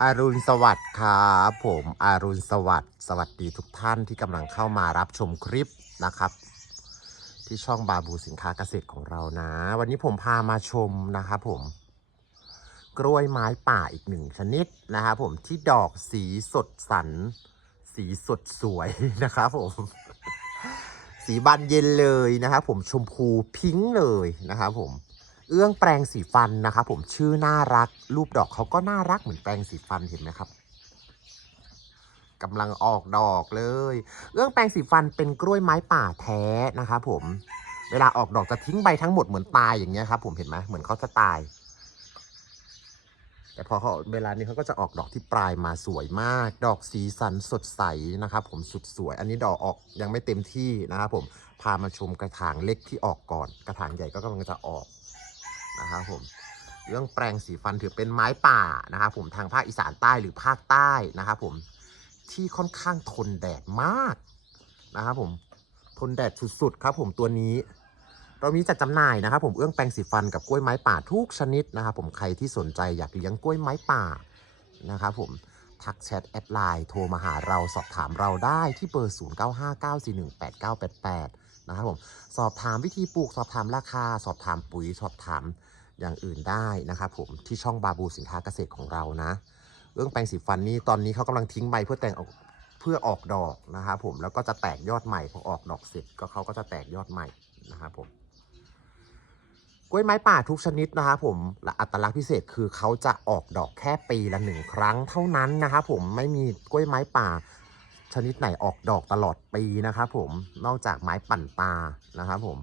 อารุณสวัสดิ์ครับผมอารุณสวัสดิ์สวัสดีทุกท่านที่กำลังเข้ามารับชมคลิปนะครับ ที่ช่องบาบูสินค้าเกษตรของเรานะ วันนี้ผมพามาชมนะครับผม กล้วยไม้ป่าอีกหนึ่งชนิดนะครับผมที่ดอกสีสดสัน สีสดสวยนะครับผมสีบานเย็นเลยนะครับผมชมพูพิงค์เลยนะครับผม เอื้องแปรงสีฟันนะครับผมชื่อน่ารัก รูปดอกเขาก็น่ารักเหมือนแปรงสีฟันเห็นไหมครับกำลังออกดอกเลย เอื้องแปรงสีฟันเป็นกล้วยไม้ป่าแท้นะครับผมเวลาออกดอกจะทิ้งใบทั้งหมดเหมือนตายอย่างเงี้ยครับผมเห็นไหมเหมือนเขาจะตาย แต่พอเขาเวลานี้เขาก็จะออกดอกที่ปลายมาสวยมาก ดอกสีสันสดใสนะครับผมสุดสวย อันนี้ดอกออกยังไม่เต็มที่นะครับผมพามาชมกระถางเล็กที่ออกก่อน กระถางใหญ่ก็กำลังจะออก นะครับผมเรื่องแปรงสีฟันถือเป็นไม้ป่านะครับผมทางภาคอีสานใต้หรือภาคใต้นะครับผมที่ค่อนข้างทนแดดมากนะครับผมทนแดดสุดๆครับผมตัวนี้เรามีจัดจำหน่ายนะครับผมเอื้องแปรงสีฟันกับกล้วยไม้ป่าทุกชนิดนะครับผมใครที่สนใจอยากเลี้ยงกล้วยไม้ป่านะครับผมทักแชทแอดไลน์โทรมาหาเราสอบถามเราได้ที่เบอร์ 0959418988 นะครับผม สอบถามวิธีปลูก สอบถามราคา สอบถามปุ๋ย สอบถาม อย่างอื่นได้นะครับผมที่ช่องบาบูสินค้าเกษตรของเรานะเรื่องแปรงสีฟันนี่ตอนนี้เขากำลังทิ้งใบเพื่อแต่งออกเพื่อออกดอกนะครับผมแล้วก็จะแตกยอดใหม่พอออกดอกเสร็จก็เขาก็จะแตกยอดใหม่นะครับผมกล้วยไม้ป่าทุกชนิดนะครับผมและอัตลักษณ์พิเศษคือเขาจะออกดอกแค่ปีละหนึ่งครั้งเท่านั้นนะครับผมไม่มีกล้วยไม้ป่าชนิดไหนออกดอกตลอดปีนะครับผมนอกจากไม้ปั่นตานะครับผม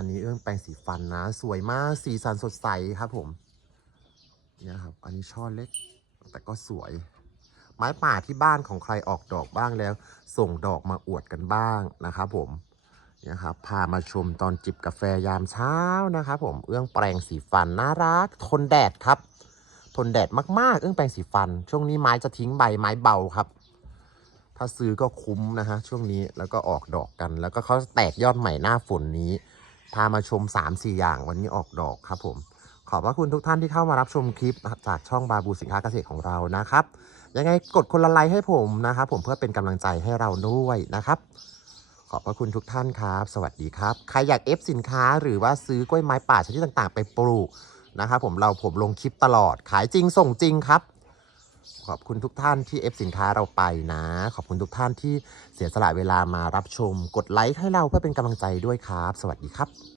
อันนี้เอื้องแปรงสีฟันนะ สวยมากสีสันสดใสครับผมเนี่ยครับ อันนี้ช่อเล็ก แต่ก็สวย ไม้ป่าที่บ้านของใครออกดอกบ้างแล้ว ส่งดอกมาอวดกันบ้างนะครับผมเนี่ยครับพามาชมตอนจิบกาแฟยามเช้านะครับผมเอื้องแปรงสีฟันน่ารัก ทนแดดครับ ทนแดดมากๆ เอื้องแปรงสีฟัน ช่วงนี้ไม้จะทิ้งใบไม้เบาครับ ถ้าซื้อก็คุ้มนะฮะช่วงนี้แล้วก็ออกดอกกัน แล้วก็เขาแตกยอดใหม่หน้าฝนนี้ พามาชม 3-4 อย่างวันนี้ออกดอกครับผม ขอบพระคุณทุกท่านที่เข้ามารับชมคลิปจากช่องบาบูสินค้าเกษตรของเรานะครับ ยังไงกดคนละไลค์ให้ผมนะครับ ผมเพื่อเป็นกำลังใจให้เราด้วยนะครับ ขอบพระคุณทุกท่านครับ สวัสดีครับ ใครอยากเอฟสินค้าหรือว่าซื้อกล้วยไม้ป่าชนิดต่างๆ ไปปลูกนะครับผมเราผมลงคลิปตลอดขายจริงส่งจริงครับ ขอบคุณทุกท่านที่เอฟสินค้าเราไปนะ ขอบคุณทุกท่านที่เสียสละเวลามารับชม กดไลค์ให้เราเพื่อเป็นกำลังใจด้วยครับ สวัสดีครับ